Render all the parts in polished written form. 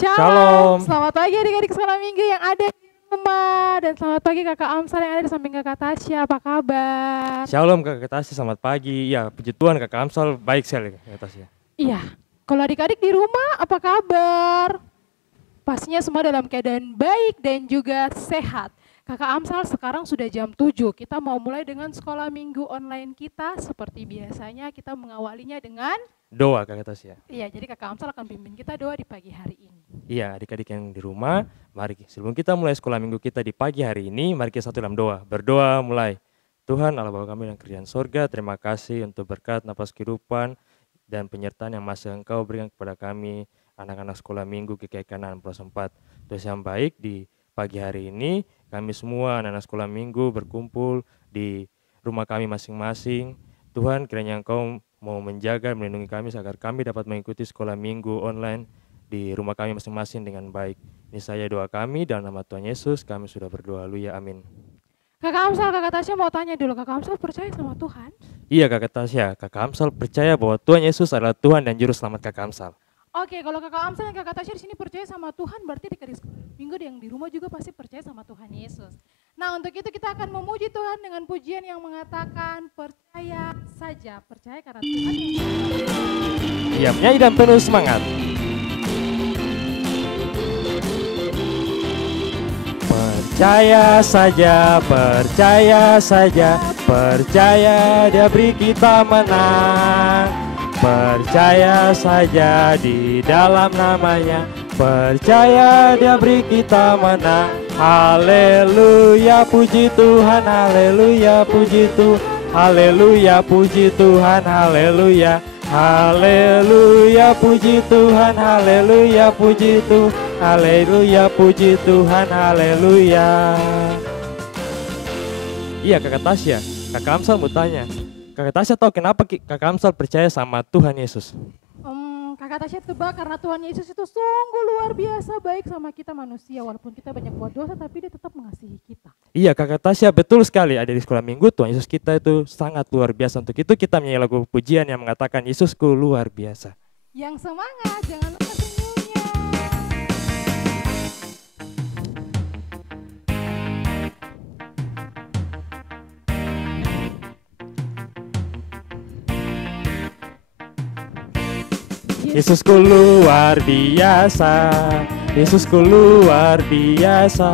Shalom. Selamat pagi adik-adik sekolah minggu yang ada di rumah. Dan selamat pagi kakak Amsal yang ada di samping kakak Tasya, apa kabar? Shalom kakak Tasya, selamat pagi. Ya puji Tuhan kakak Amsal baik sekali kakak Tasya. Iya, kalau adik-adik di rumah apa kabar? Pastinya semua dalam keadaan baik dan juga sehat. Kakak Amsal sekarang sudah jam 7, kita mau mulai dengan sekolah minggu online kita. Seperti biasanya kita mengawalinya dengan Doa kakak Tasya. iya, jadi kakak Amsal akan pimpin kita doa di pagi hari ini. Iya adik-adik yang di rumah, mari sebelum kita mulai sekolah minggu kita di pagi hari ini, mari kita satu dalam doa. Berdoa mulai. Tuhan Allah Bapa kami yang kerjaan sorga, terima kasih untuk berkat nafas kehidupan dan penyertaan yang masih Engkau berikan kepada kami, anak-anak sekolah minggu GKI Kanan Plus 4. Terus yang baik di pagi hari ini, kami semua anak-anak sekolah minggu berkumpul di rumah kami masing-masing. Tuhan kiranya Engkau mau menjaga, melindungi kami agar kami dapat mengikuti sekolah minggu online di rumah kami masing-masing dengan baik. Ini saya doa kami dalam nama Tuhan Yesus, kami sudah berdoa. Haleluya, amin. Kakak Amsal, kakak Tasya mau tanya dulu, kakak Amsal percaya sama Tuhan? Iya kakak Tasya, kakak Amsal percaya bahwa Tuhan Yesus adalah Tuhan dan Juru Selamat kakak Amsal. Oke, kalau kakak Amsal dan kakak Tasya di sini percaya sama Tuhan, berarti adik-adik minggu yang di rumah juga pasti percaya sama Tuhan Yesus. Nah, untuk itu kita akan memuji Tuhan dengan pujian yang mengatakan percaya saja, percaya karena Tuhan yang Iya, menyanyi dan penuh semangat. Percaya saja, percaya saja, percaya Dia beri kita menang. Percaya saja di dalam namanya, percaya Dia beri kita menang. Haleluya, puji Tuhan, haleluya, puji Tuhan, haleluya, puji Tuhan, haleluya. Haleluya, puji Tuhan, haleluya, puji Tuhan, haleluya, puji Tuhan, haleluya. Iya kakak Tasya, kakak Amsal mau tanya, kakak Tasya tahu kenapa kakak Amsal percaya sama Tuhan Yesus? kakak Tasya tebak karena Tuhan Yesus itu sungguh luar biasa baik sama kita manusia. Walaupun kita banyak buat dosa, tapi Dia tetap mengasihi kita. Iya kakak Tasya, betul sekali, ada di sekolah minggu Tuhan Yesus kita itu sangat luar biasa. Untuk itu kita menyanyi lagu pujian yang mengatakan Yesusku luar biasa. Yang semangat, jangan lupa senyumnya. Yesusku luar biasa, Yesusku luar biasa,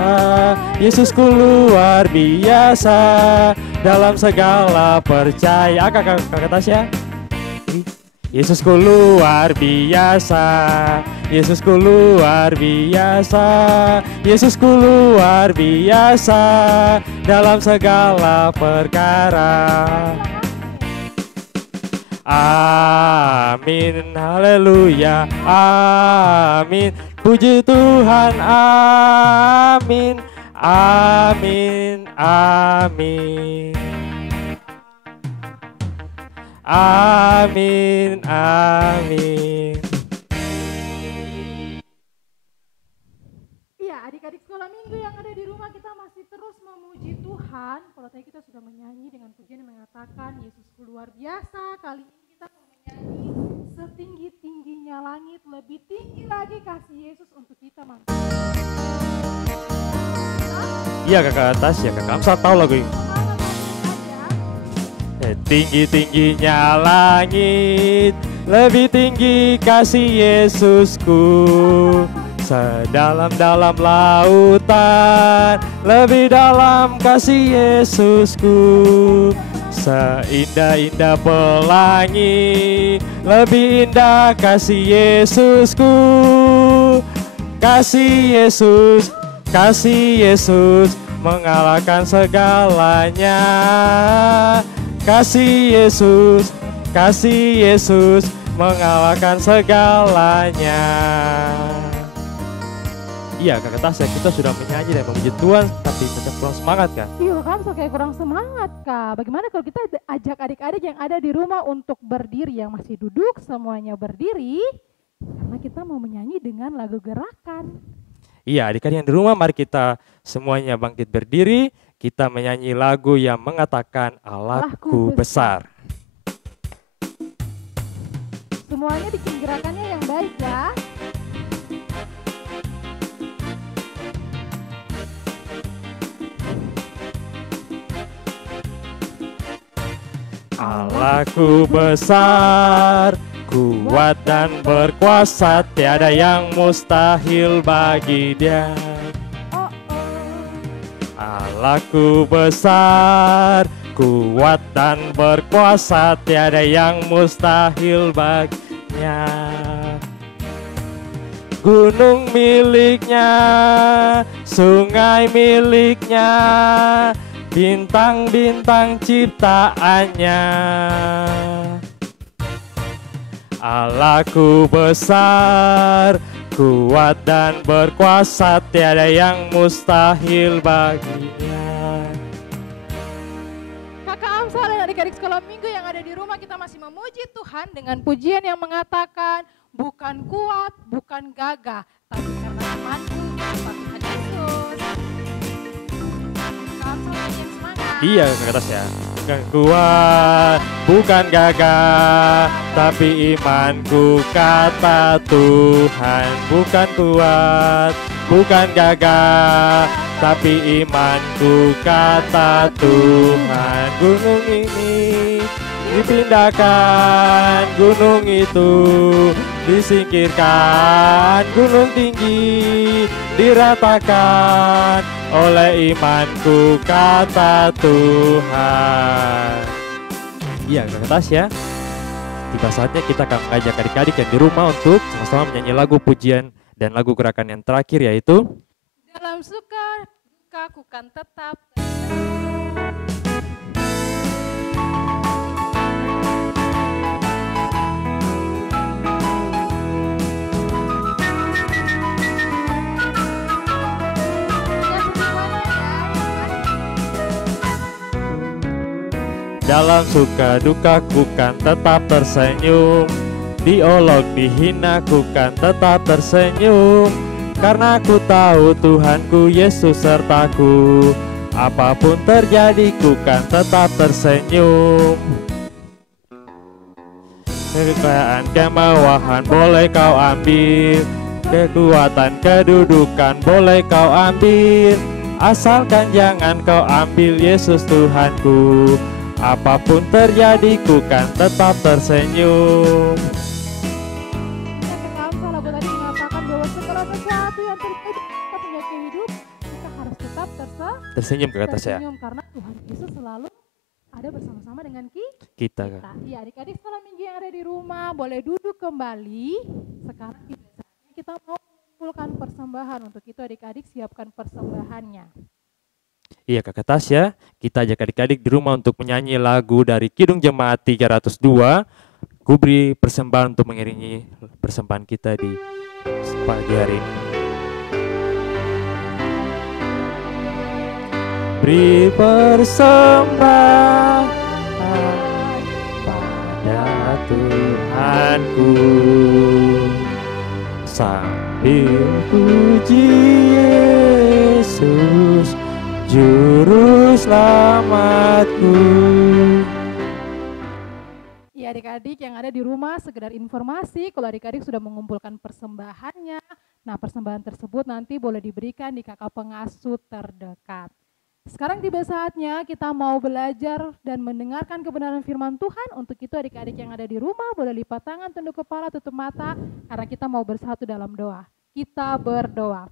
Yesusku luar biasa, dalam segala percaya. Kakak Tasya. Yesusku luar biasa, Yesusku luar biasa, Yesusku luar biasa, dalam segala perkara. Amin, haleluya, amin, puji Tuhan, amin, amin, amin, amin, amin. Iya, adik-adik sekolah minggu yang ada di rumah, kita masih terus memuji Tuhan. Kalau tadi kita sudah menyanyi dengan pujian yang mengatakan Yesusku luar biasa, kali ini kita mau menyanyi setinggi-tingginya langit, lebih tinggi lagi kasih Yesus untuk kita mampu. Iya kakak Tasya, kakak Amsal tahu lagu ini. Tinggi-tingginya langit, lebih tinggi kasih Yesusku. Sedalam-dalam lautan, lebih dalam kasih Yesusku. Seindah-indah pelangi, lebih indah kasih Yesusku. Kasih Yesus, kasih Yesus, mengalahkan segalanya. Kasih Yesus, kasih Yesus, mengalahkan segalanya. Iya kakak Tasya, kita sudah menyanyi dan memuji Tuhan, tapi tetap kurang semangat kan? Iya, kamu kayak kurang semangat kak. Bagaimana kalau kita ajak adik-adik yang ada di rumah untuk berdiri, yang masih duduk semuanya berdiri, karena kita mau menyanyi dengan lagu gerakan. Iya adik-adik yang di rumah, mari kita semuanya bangkit berdiri, kita menyanyi lagu yang mengatakan Allahku besar. Semuanya bikin gerakannya yang baik ya. Allahku besar, kuat dan berkuasa, tiada yang mustahil bagi Dia. Oh, oh. Allahku besar, kuat dan berkuasa, tiada yang mustahil baginya. Gunung miliknya, sungai miliknya, bintang-bintang ciptaannya. Allahku besar, kuat dan berkuasa, tiada yang mustahil baginya. Kakak Amsal dan adik-adik sekolah minggu yang ada di rumah, kita masih memuji Tuhan dengan pujian yang mengatakan, bukan kuat, bukan gagah, tapi karena imanku kepada Tuhan Yesus. Kakak Amsal yang semangat. Iya, ke atas ya. Bukan kuat, bukan gagah, tapi imanku kata Tuhan. Bukan kuat, bukan gagah, tapi imanku kata Tuhan. Gunung ini dipindahkan, gunung itu disingkirkan, gunung tinggi diratakan oleh imanku kata Tuhan. Iya, ke atas ya. Tiba saatnya kita akan mengajak adik-adik yang di rumah untuk sama-sama menyanyi lagu pujian dan lagu gerakan yang terakhir, yaitu Dalam suka duka ku kan tetap. dalam suka duka ku kan tetap tersenyum, diolok dihina ku kan tetap tersenyum, karena ku tahu Tuhanku Yesus sertaku. Apapun terjadi ku kan tetap tersenyum. Kekayaan kemewahan boleh kau ambil, kekuatan kedudukan boleh kau ambil, asalkan jangan kau ambil Yesus Tuhanku. Apapun terjadi ku kan tetap tersenyum. Kakak Amsal lagu tadi mengatakan bahwa segala sesuatu yang terjadi kita punya hidup, kita harus tetap Tersenyum ke atas ya. tersenyum karena Tuhan Yesus selalu ada bersama-sama dengan Kita. Iya, adik-adik sekolah minggu yang ada di rumah boleh duduk kembali. Sekarang kita mau mengumpulkan persembahan. Untuk itu adik-adik siapkan persembahannya. Iya Kakak Tasya, kita ajak adik-adik di rumah untuk menyanyi lagu dari Kidung Jemaat 302. Ku beri persembahan untuk mengiringi persembahan kita di pagi hari ini. Beri persembahan pada Tuhanku, sambil puji Yesus Juru Selamatku. Ya adik-adik yang ada di rumah, sekedar informasi kalau adik-adik sudah mengumpulkan persembahannya. Nah persembahan tersebut nanti boleh diberikan di kakak pengasuh terdekat. Sekarang tiba saatnya kita mau belajar dan mendengarkan kebenaran firman Tuhan. Untuk itu adik-adik yang ada di rumah boleh lipat tangan, tunduk kepala, tutup mata, karena kita mau bersatu dalam doa. Kita berdoa.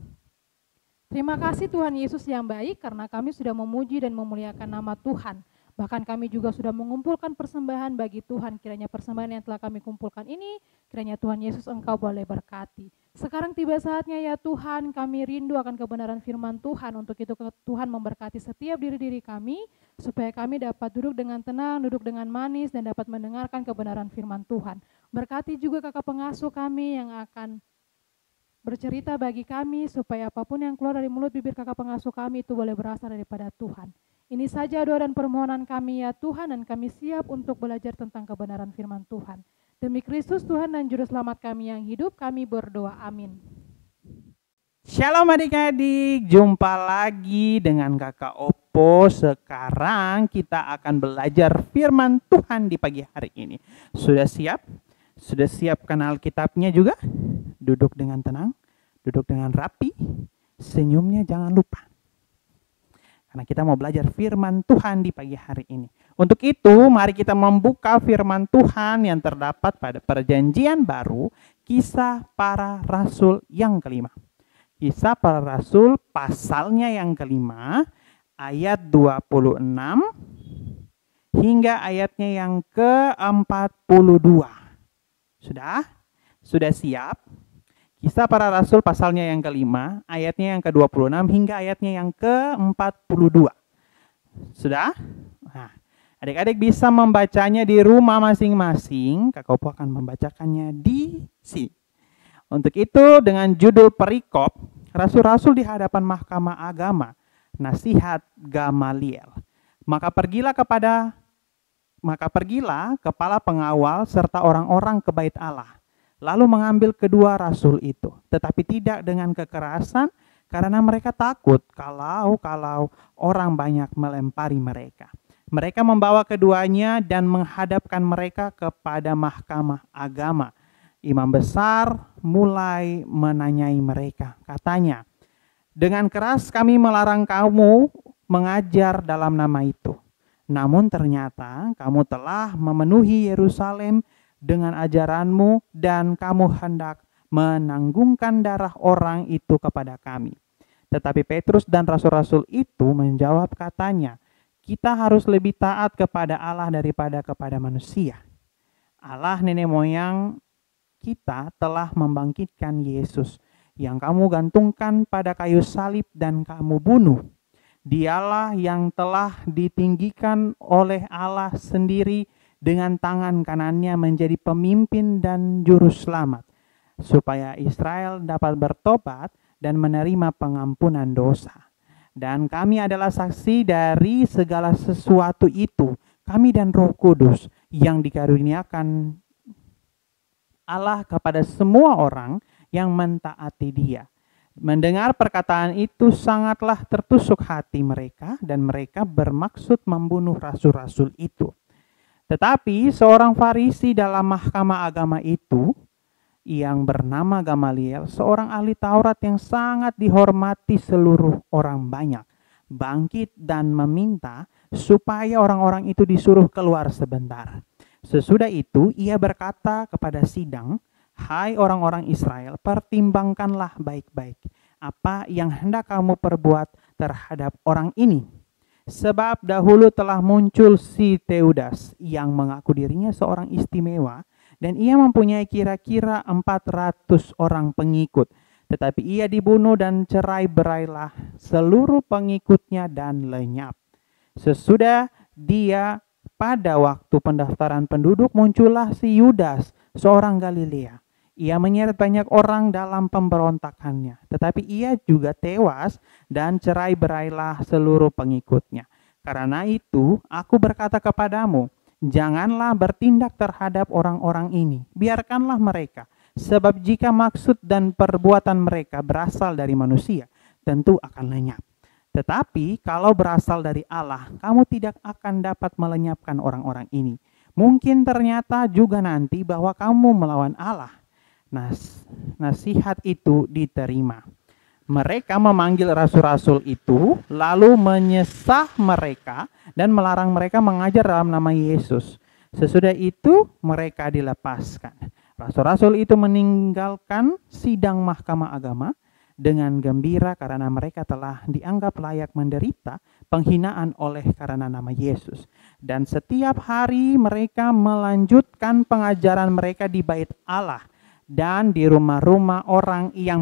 Terima kasih Tuhan Yesus yang baik, karena kami sudah memuji dan memuliakan nama Tuhan. Bahkan kami juga sudah mengumpulkan persembahan bagi Tuhan. Kiranya persembahan yang telah kami kumpulkan ini, kiranya Tuhan Yesus Engkau boleh berkati. Sekarang tiba saatnya ya Tuhan, kami rindu akan kebenaran firman Tuhan. Untuk itu Tuhan memberkati setiap diri-diri kami, supaya kami dapat duduk dengan tenang, duduk dengan manis, dan dapat mendengarkan kebenaran firman Tuhan. Berkati juga kakak pengasuh kami yang akan bercerita bagi kami, supaya apapun yang keluar dari mulut bibir kakak pengasuh kami itu boleh berasal daripada Tuhan. Ini saja doa dan permohonan kami ya Tuhan, dan kami siap untuk belajar tentang kebenaran firman Tuhan. Demi Kristus Tuhan dan Juru Selamat kami yang hidup, kami berdoa. Amin. Shalom adik-adik, jumpa lagi dengan kakak Opo. Sekarang kita akan belajar firman Tuhan di pagi hari ini. Sudah siap? Sudah siapkan Alkitabnya juga? Duduk dengan tenang, duduk dengan rapi, senyumnya jangan lupa. Karena kita mau belajar firman Tuhan di pagi hari ini. Untuk itu, mari kita membuka firman Tuhan yang terdapat pada Perjanjian Baru, Kisah Para Rasul yang kelima. Kisah Para Rasul pasalnya yang kelima, ayat 26 hingga ayatnya yang ke-42. Sudah? Sudah siap? Kisah Para Rasul pasalnya yang kelima, ayatnya yang ke-26 hingga ayatnya yang ke-42. Sudah? Nah, adik-adik bisa membacanya di rumah masing-masing. Kak Opo akan membacakannya di sini. Untuk itu dengan judul perikop, Rasul-Rasul di hadapan Mahkamah Agama, nasihat Gamaliel. Maka pergilah kepala pengawal serta orang-orang ke bait Allah, lalu mengambil kedua rasul itu, tetapi tidak dengan kekerasan, karena mereka takut kalau orang banyak melempari mereka. Mereka membawa keduanya dan menghadapkan mereka kepada Mahkamah Agama. Imam besar mulai menanyai mereka. Katanya, dengan keras kami melarang kamu mengajar dalam nama itu. Namun ternyata kamu telah memenuhi Yerusalem dengan ajaranmu dan kamu hendak menanggungkan darah orang itu kepada kami. Tetapi Petrus dan rasul-rasul itu menjawab katanya, kita harus lebih taat kepada Allah daripada kepada manusia. Allah nenek moyang kita telah membangkitkan Yesus yang kamu gantungkan pada kayu salib dan kamu bunuh. Dialah yang telah ditinggikan oleh Allah sendiri dengan tangan kanannya menjadi pemimpin dan juru selamat, supaya Israel dapat bertobat dan menerima pengampunan dosa. Dan kami adalah saksi dari segala sesuatu itu, kami dan Roh Kudus yang dikaruniakan Allah kepada semua orang yang mentaati Dia. Mendengar perkataan itu sangatlah tertusuk hati mereka dan mereka bermaksud membunuh rasul-rasul itu. Tetapi seorang Farisi dalam mahkamah agama itu yang bernama Gamaliel, seorang ahli Taurat yang sangat dihormati seluruh orang banyak, bangkit dan meminta supaya orang-orang itu disuruh keluar sebentar. Sesudah itu ia berkata kepada sidang, hai orang-orang Israel, pertimbangkanlah baik-baik apa yang hendak kamu perbuat terhadap orang ini. Sebab dahulu telah muncul si Teudas yang mengaku dirinya seorang istimewa dan ia mempunyai kira-kira 400 orang pengikut. Tetapi ia dibunuh dan cerai-berailah seluruh pengikutnya dan lenyap. Sesudah dia pada waktu pendaftaran penduduk muncullah si Yudas, seorang Galilea. Ia menyeret banyak orang dalam pemberontakannya, tetapi ia juga tewas dan cerai-berailah seluruh pengikutnya. Karena itu, aku berkata kepadamu, janganlah bertindak terhadap orang-orang ini, biarkanlah mereka. Sebab jika maksud dan perbuatan mereka berasal dari manusia, tentu akan lenyap. Tetapi kalau berasal dari Allah, kamu tidak akan dapat melenyapkan orang-orang ini. Mungkin ternyata juga nanti bahwa kamu melawan Allah. Nasihat itu diterima. Mereka memanggil rasul-rasul itu, lalu menyesah mereka dan melarang mereka mengajar dalam nama Yesus. Sesudah itu mereka dilepaskan. Rasul-rasul itu meninggalkan sidang mahkamah agama dengan gembira karena mereka telah dianggap layak menderita penghinaan oleh karena nama Yesus. Dan setiap hari mereka melanjutkan pengajaran mereka di bait Allah dan di rumah-rumah orang yang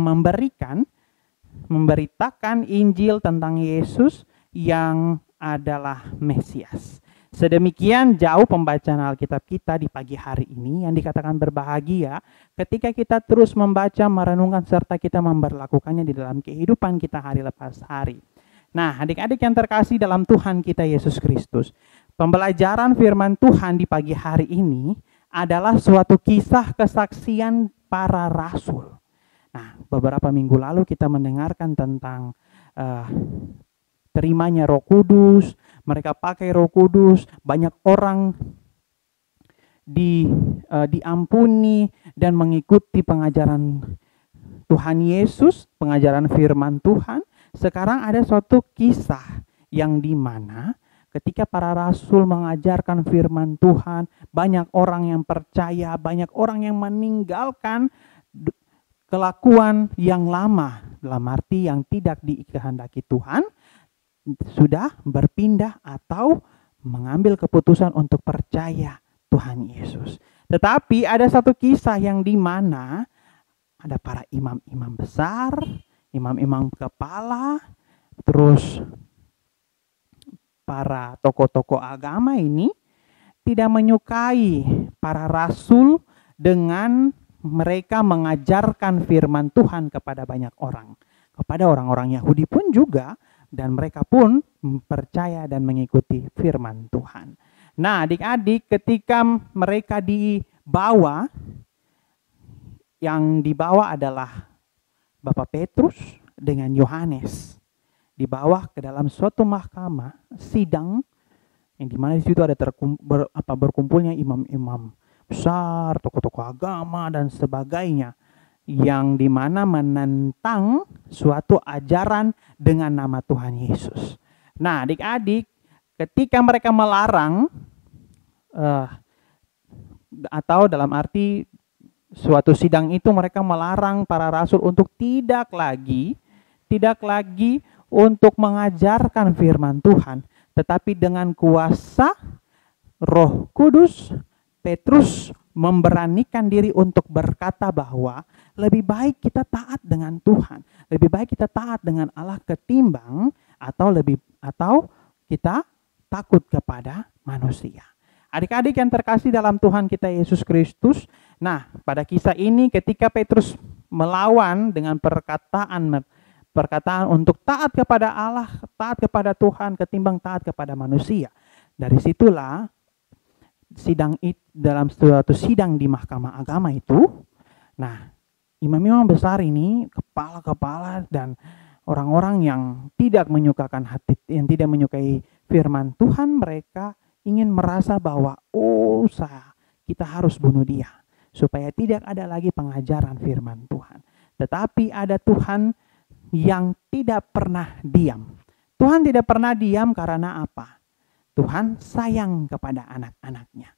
memberitakan Injil tentang Yesus yang adalah Mesias. Sedemikian jauh pembacaan Alkitab kita di pagi hari ini yang dikatakan berbahagia ketika kita terus membaca, merenungkan, serta kita memberlakukannya di dalam kehidupan kita hari lepas hari. Nah, adik-adik yang terkasih dalam Tuhan kita Yesus Kristus, pembelajaran firman Tuhan di pagi hari ini adalah suatu kisah kesaksian para rasul. Nah, beberapa minggu lalu kita mendengarkan tentang terimanya Roh Kudus, mereka pakai Roh Kudus, banyak orang diampuni dan mengikuti pengajaran Tuhan Yesus, pengajaran firman Tuhan. Sekarang ada suatu kisah yang dimana ketika para rasul mengajarkan firman Tuhan, banyak orang yang percaya, banyak orang yang meninggalkan kelakuan yang lama, dalam arti yang tidak dikehendaki Tuhan, sudah berpindah atau mengambil keputusan untuk percaya Tuhan Yesus. Tetapi ada satu kisah yang di mana ada para imam-imam besar, imam-imam kepala, terus para tokoh-tokoh agama ini tidak menyukai para rasul dengan mereka mengajarkan firman Tuhan kepada banyak orang. Kepada orang-orang Yahudi pun juga, dan mereka pun percaya dan mengikuti firman Tuhan. Nah, adik-adik, ketika mereka dibawa, yang dibawa adalah Bapak Petrus dengan Yohanes, dibawa ke dalam suatu mahkamah sidang, yang dimana di situ ada berkumpulnya imam-imam besar, tokoh-tokoh agama dan sebagainya, yang dimana menentang suatu ajaran dengan nama Tuhan Yesus. Nah, adik-adik, ketika mereka melarang atau dalam arti suatu sidang itu mereka melarang para rasul untuk tidak lagi untuk mengajarkan firman Tuhan, tetapi dengan kuasa Roh Kudus, Petrus memberanikan diri untuk berkata bahwa lebih baik kita taat dengan Tuhan, lebih baik kita taat dengan Allah ketimbang atau kita takut kepada manusia. Adik-adik yang terkasih dalam Tuhan kita Yesus Kristus, nah pada kisah ini ketika Petrus melawan dengan perkataan untuk taat kepada Allah, taat kepada Tuhan ketimbang taat kepada manusia. Dari situlah dalam suatu sidang di mahkamah agama itu, nah imam-imam besar ini, kepala-kepala dan orang-orang yang tidak menyukai firman Tuhan, mereka ingin merasa bahwa kita harus bunuh dia supaya tidak ada lagi pengajaran firman Tuhan. Tetapi ada Tuhan yang tidak pernah diam. Tuhan tidak pernah diam karena apa? Tuhan sayang kepada anak-anaknya.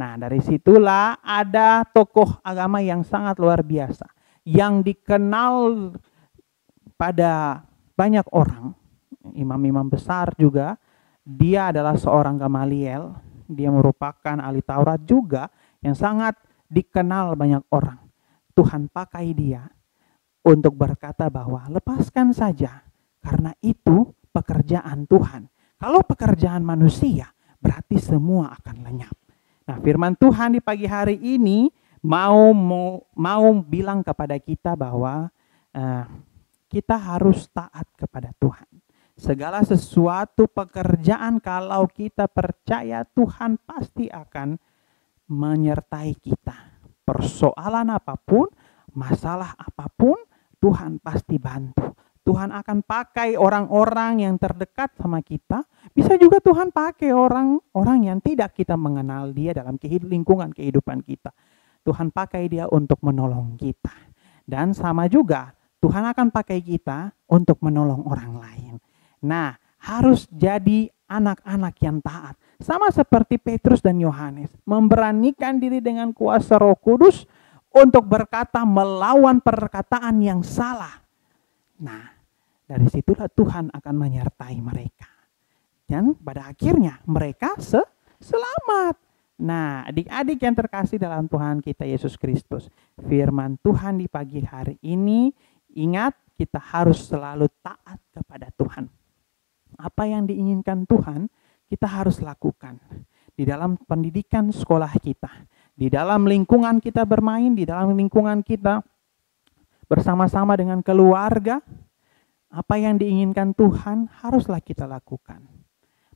Nah, dari situlah ada tokoh agama yang sangat luar biasa, yang dikenal pada banyak orang, imam-imam besar juga. Dia adalah seorang Gamaliel, dia merupakan ahli Taurat juga yang sangat dikenal banyak orang. Tuhan pakai dia untuk berkata bahwa lepaskan saja karena itu pekerjaan Tuhan. Kalau pekerjaan manusia berarti semua akan lenyap. Nah, firman Tuhan di pagi hari ini mau bilang kepada kita bahwa kita harus taat kepada Tuhan. Segala sesuatu pekerjaan kalau kita percaya Tuhan pasti akan menyertai kita. Persoalan apapun, masalah apapun, Tuhan pasti bantu. Tuhan akan pakai orang-orang yang terdekat sama kita. Bisa juga Tuhan pakai orang-orang yang tidak kita mengenal dia dalam lingkungan kehidupan kita. Tuhan pakai dia untuk menolong kita. Dan sama juga Tuhan akan pakai kita untuk menolong orang lain. Nah, harus jadi anak-anak yang taat. Sama seperti Petrus dan Yohanes. Memberanikan diri dengan kuasa Roh Kudus untuk berkata melawan perkataan yang salah. Nah, dari situlah Tuhan akan menyertai mereka. Dan pada akhirnya mereka selamat. Nah, adik-adik yang terkasih dalam Tuhan kita Yesus Kristus. Firman Tuhan di pagi hari ini, ingat kita harus selalu taat kepada Tuhan. Apa yang diinginkan Tuhan, kita harus lakukan. Di dalam pendidikan sekolah kita, di dalam lingkungan kita bermain, di dalam lingkungan kita bersama-sama dengan keluarga, apa yang diinginkan Tuhan haruslah kita lakukan.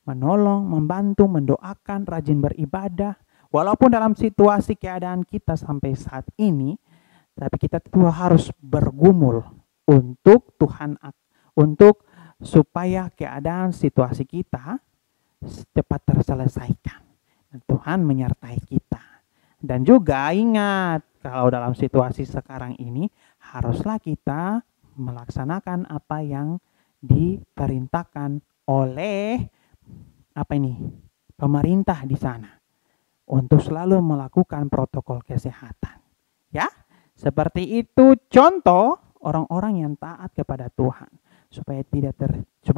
Menolong, membantu, mendoakan, rajin beribadah. Walaupun dalam situasi keadaan kita sampai saat ini, tapi kita harus bergumul untuk supaya keadaan situasi kita cepat terselesaikan. Dan Tuhan menyertai kita. Dan juga ingat, kalau dalam situasi sekarang ini, haruslah kita melaksanakan apa yang diperintahkan oleh pemerintah di sana untuk selalu melakukan protokol kesehatan. Ya, seperti itu contoh orang-orang yang taat kepada Tuhan, supaya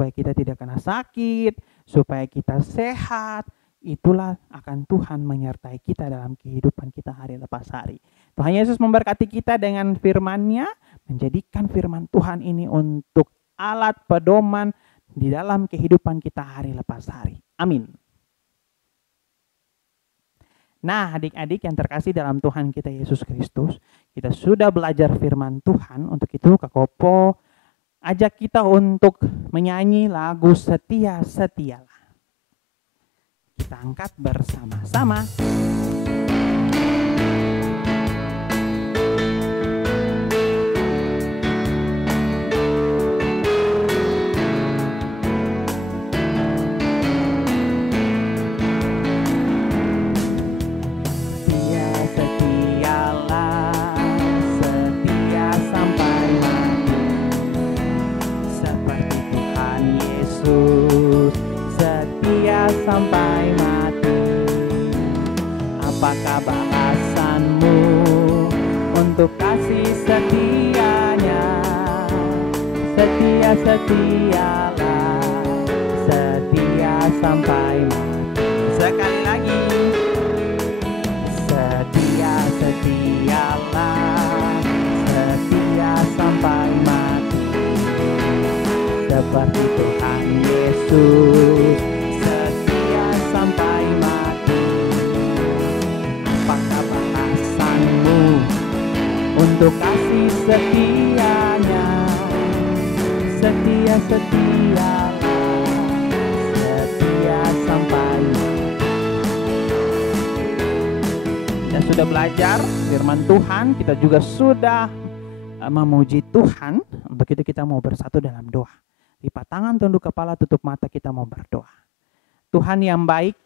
kita tidak kena sakit, supaya kita sehat. Itulah akan Tuhan menyertai kita dalam kehidupan kita hari lepas hari. Tuhan Yesus memberkati kita dengan firman-Nya, menjadikan firman Tuhan ini untuk alat pedoman di dalam kehidupan kita hari lepas hari. Amin. Nah, adik-adik yang terkasih dalam Tuhan kita Yesus Kristus, kita sudah belajar firman Tuhan. Untuk itu Kak Kopo ajak kita untuk menyanyi lagu Setia Setialah. Kita angkat bersama-sama. Sampai mati. Apakah balasanmu untuk kasih setianya? Setia setialah, setia sampai mati. Sekali lagi. Setia setialah, setia sampai mati. Seperti Tuhan Yesus sampai mati. Apakah balasanmu untuk kasih setianya? Setia setialah, setia sampai mati. Kita sudah belajar firman Tuhan, kita juga sudah memuji Tuhan. Untuk itu kita mau bersatu dalam doa. Lipat tangan, tunduk kepala, tutup mata, kita mau berdoa. Tuhan yang baik,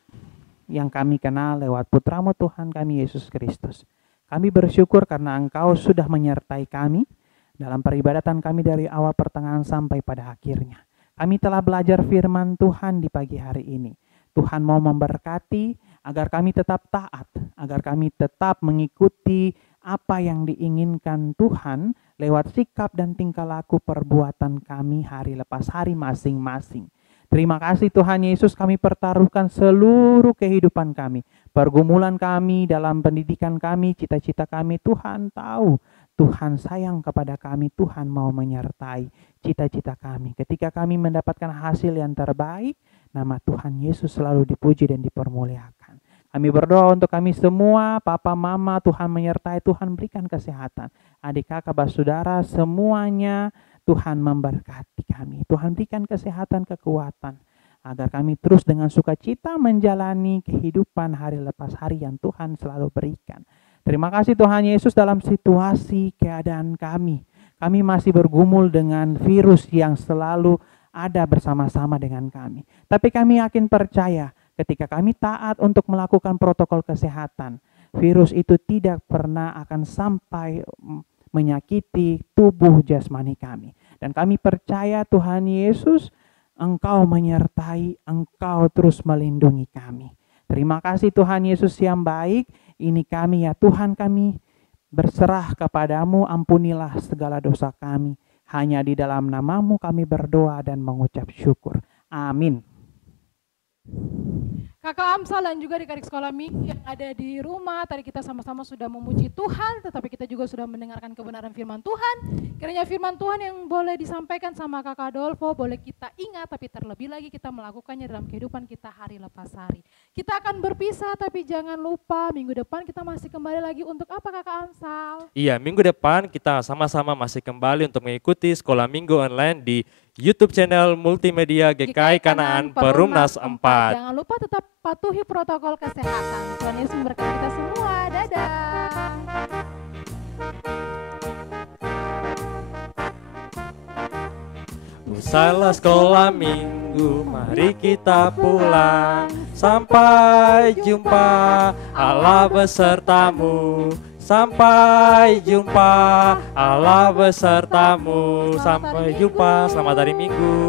yang kami kenal lewat Putramu Tuhan kami Yesus Kristus. Kami bersyukur karena Engkau sudah menyertai kami dalam peribadatan kami dari awal pertengahan sampai pada akhirnya. Kami telah belajar firman Tuhan di pagi hari ini. Tuhan mau memberkati agar kami tetap taat, agar kami tetap mengikuti apa yang diinginkan Tuhan lewat sikap dan tingkah laku perbuatan kami hari lepas hari masing-masing. Terima kasih Tuhan Yesus, kami pertaruhkan seluruh kehidupan kami, pergumulan kami, dalam pendidikan kami, cita-cita kami. Tuhan tahu, Tuhan sayang kepada kami, Tuhan mau menyertai cita-cita kami. Ketika kami mendapatkan hasil yang terbaik, nama Tuhan Yesus selalu dipuji dan dipermuliakan. Kami berdoa untuk kami semua, Papa, Mama, Tuhan menyertai, Tuhan berikan kesehatan. Adik, kakak, saudara, semuanya Tuhan memberkati kami. Tuhan berikan kesehatan, kekuatan, agar kami terus dengan sukacita menjalani kehidupan hari lepas hari yang Tuhan selalu berikan. Terima kasih Tuhan Yesus, dalam situasi keadaan kami. Kami masih bergumul dengan virus yang selalu ada bersama-sama dengan kami. Tapi kami yakin percaya, ketika kami taat untuk melakukan protokol kesehatan, virus itu tidak pernah akan sampai menyakiti tubuh jasmani kami. Dan kami percaya Tuhan Yesus, Engkau menyertai, Engkau terus melindungi kami. Terima kasih Tuhan Yesus yang baik. Ini kami ya Tuhan, kami berserah kepadamu, ampunilah segala dosa kami. Hanya di dalam nama-Mu kami berdoa dan mengucap syukur. Amin. Kakak Amsal dan juga adik-adik sekolah minggu yang ada di rumah, tadi kita sama-sama sudah memuji Tuhan, tetapi kita juga sudah mendengarkan kebenaran firman Tuhan. Kiranya firman Tuhan yang boleh disampaikan sama Kakak Adolfo, boleh kita ingat, tapi terlebih lagi kita melakukannya dalam kehidupan kita hari lepas hari. Kita akan berpisah, tapi jangan lupa minggu depan kita masih kembali lagi untuk apa Kakak Amsal? Iya, minggu depan kita sama-sama masih kembali untuk mengikuti sekolah minggu online di YouTube channel multimedia GKI Kanaan Perumnas 4. Jangan lupa tetap patuhi protokol kesehatan. Tuhan Yesus memberkati kita semua. Dadah. Usailah sekolah minggu, mari kita pulang. Sampai jumpa, Allah besertamu. Sampai jumpa, Allah besertamu. Sampai jumpa, selamat hari Minggu.